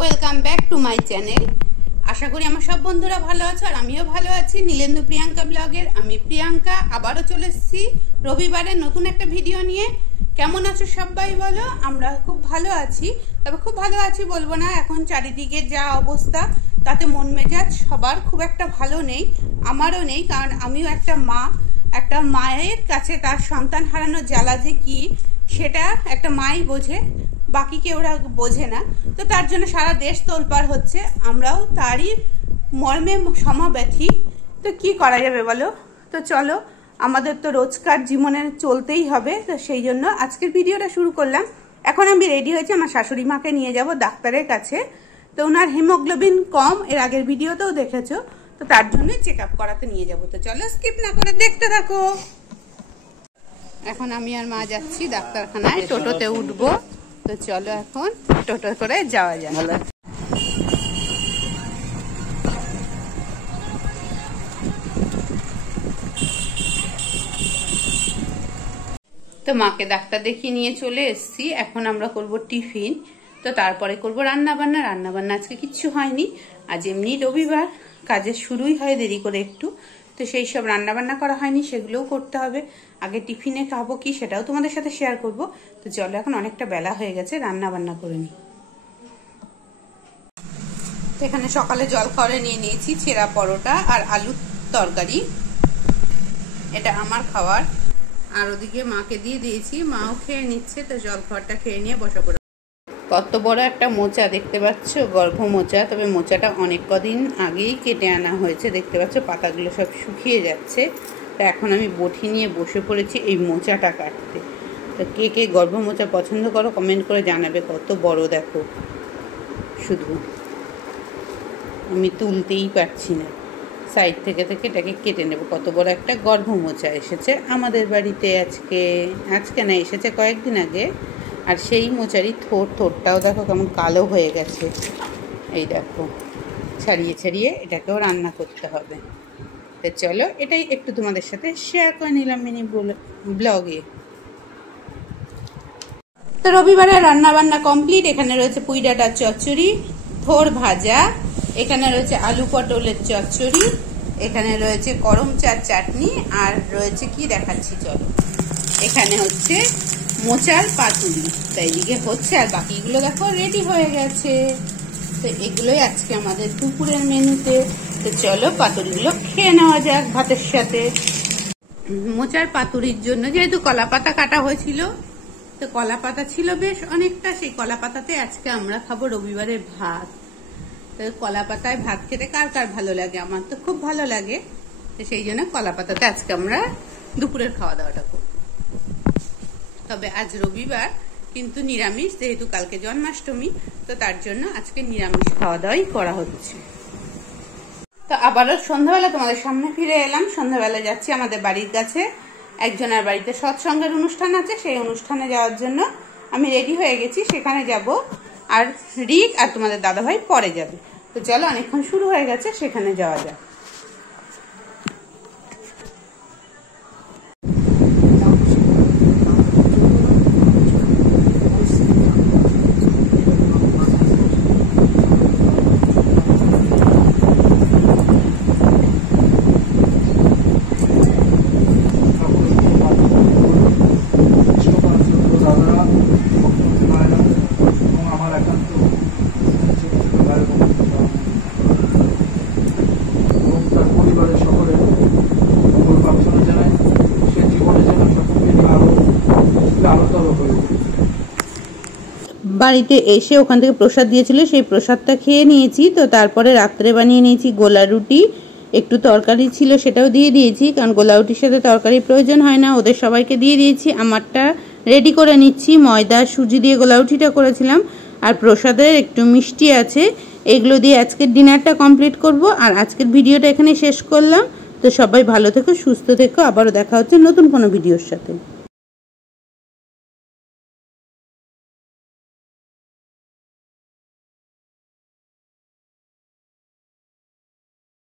Welcome back to my channel. আশা করি আমার সব বন্ধুরা ভালো আছো আর আমিও ভালো আছি। নীলেন্দু প্রিয়াঙ্কা ব্লগের আমি প্রিয়াঙ্কা আবারও চলে এসেছি রবিবারের নতুন একটা ভিডিও নিয়ে। কেমন আছো সবাই বলো? আমরা খুব ভালো আছি, তবে খুব ভালো আছি বলবো না, এখন চারিদিকে যা অবস্থা তাতে মন মেজাজ সবার খুব একটা ভালো নেই, আমারও নেই। কারণ আমিও একটা মায়ের কাছে তার সন্তান হারানোর জ্বালা যে কি সেটা একটা মাই বোঝে, বাকি কেউ বোঝে না। তো তার জন্য সারা দেশ তোলপাড় হচ্ছে, আমরাও তারই মর্মে সমব্যথী। তো কি করা যাবে বলো? তো চলো, আমাদের তো রোজকার জীবনে চলতেই হবে, তো সেই জন্য আজকের ভিডিওটা শুরু করলাম। এখন আমি রেডি হয়েছি, আমার শাশুড়ি মাকে নিয়ে যাব ডাক্তারের কাছে। তো ওনার হিমোগ্লোবিন কম, এর আগের ভিডিওতেও দেখেছো, তো তার জন্য চেক আপ করাতে নিয়ে যাব। তো চলো স্কিপ না করে দেখতে থাকো। এখন আমি আর মা যাচ্ছি ডাক্তারখানায়, টোটোতে উঠবো। তো চলো এখন টোটো করে যাওয়া যায়। তো মাকে ডাক্তার দেখিয়ে নিয়ে চলে এসেছি, এখন আমরা করব টিফিন। তো তারপরে করব রান্না বান্না আজকে কিচ্ছু হয়নি, আজ এমনি রবিবার, কাজের শুরুই হয় দেরি করে একটু, তো সেই সব রান্না বান্না করা হয়নি, সেগুলোও করতে হবে। আগে টিফিনে খাবো কি সেটাও তোমাদের সাথে শেয়ার করব। তো চলো এখন অনেকটা বেলা হয়ে গেছে, রান্না বান্না করে নিই। এখানে সকালে জল খাওয়ারে নিয়ে নিয়েছি ছেঁড়া পরোটা আর আলুর তরকারি, এটা আমার খাবার। আর ওদিকে মাকে দিয়ে দিয়েছি, মাও খেয়ে নিচ্ছে। তো জল খাবারটা খেয়ে নিয়ে বসা পড়ে। কত বড় একটা মোচা দেখতে পাচ্ছ, গর্ভ মোচা। তবে মোচাটা অনেক কদিন আগেই কেটে আনা হয়েছে, দেখতে পাচ্ছ পাতাগুলো সব শুকিয়ে যাচ্ছে। তো এখন আমি বটি নিয়ে বসে পড়েছি এই মোচাটা কাটতে। তো কে কে গর্ভ মোচা পছন্দ করো কমেন্ট করে জানাবে। কত বড় দেখো, শুধু আমি তুলতেই পারছি না, সাইড থেকে এটাকে কেটে নেব। কত বড় একটা গর্ভ মোচা এসেছে আমাদের বাড়িতে আজকে না, এসেছে কয়েকদিন আগে। আর সেই মোচারই থোরটাও দেখো কেমন কালো হয়ে গেছে। এই দেখো, ছাড়িয়ে এটাকেও রান্না করতে হবে। তো চলো এটাই একটু তোমাদের সাথে শেয়ার করে নিলাম মিনি ব্লগে। তো রবিবারে রান্না বান্না কমপ্লিট। এখানে রয়েছে পুঁই ডাঁটার চচ্চড়ি, থোর ভাজা, এখানে রয়েছে আলু পটলের চচ্চড়ি, এখানে রয়েছে করম চাটনি, আর রয়েছে কি দেখাচ্ছি চলো, এখানে হচ্ছে মোচার পাতুরি। তাই দিকে হচ্ছে, আর বাকিগুলো দেখো রেডি হয়ে গেছে। তো এগুলোই আজকে আমাদের দুপুরের মেনুতে। তো চলো পাতুরিগুলো খেয়ে নেওয়া যাক ভাতের সাথে। মোচার পাতুরির জন্য যেহেতু কলা পাতা কাটা হয়েছিল, তো কলা পাতা ছিল বেশ অনেকটা, সেই কলা পাতাতে আজকে আমরা খাবো রবিবারের ভাত। তো কলা পাতায় ভাত খেতে কার কার ভালো লাগে? আমার তো খুব ভালো লাগে। তো সেই জন্য কলা পাতাতে আজকে আমরা দুপুরের খাওয়া দাওয়াটা করব। তবে আজ রবিবার কিন্তু নিরামিষ, যেহেতু কালকে জন্মাষ্টমী, তো তার জন্য আজকে নিরামিষ খাওয়া দাওয়াই করা হচ্ছে। তো আবারও সন্ধ্যাবেলা তোমাদের সামনে ফিরে এলাম। সন্ধ্যাবেলা যাচ্ছি আমাদের বাড়ির কাছে, একজনের বাড়িতে সৎসঙ্গের অনুষ্ঠান আছে, সেই অনুষ্ঠানে যাওয়ার জন্য আমি রেডি হয়ে গেছি, সেখানে যাব। আর রিক আর তোমাদের দাদাভাই পরে যাবে। তো চলো, অনেকক্ষণ শুরু হয়ে গেছে, সেখানে যাওয়া যাক। বাড়িতে এসে ওখান থেকে প্রসাদ দিয়েছিল, সেই প্রসাদটা খেয়ে নিয়েছি। তো তারপরে রাত্রে বানিয়ে নিয়েছি গোলা রুটি, একটু তরকারি ছিল সেটাও দিয়ে দিয়েছি, কারণ গোলা রুটির সাথে তরকারির প্রয়োজন হয় না। ওদের সবাইকে দিয়ে দিয়েছি, আমারটা রেডি করে নিচ্ছি। ময়দা সুজি দিয়ে গোলা রুটিটা করেছিলাম, আর প্রসাদের একটু মিষ্টি আছে, এগুলো দিয়ে আজকের ডিনারটা কমপ্লিট করব। আর আজকের ভিডিওটা এখানে শেষ করলাম। তো সবাই ভালো থেকো, সুস্থ থেকো, আবারও দেখা হচ্ছে নতুন কোনো ভিডিওর সাথে।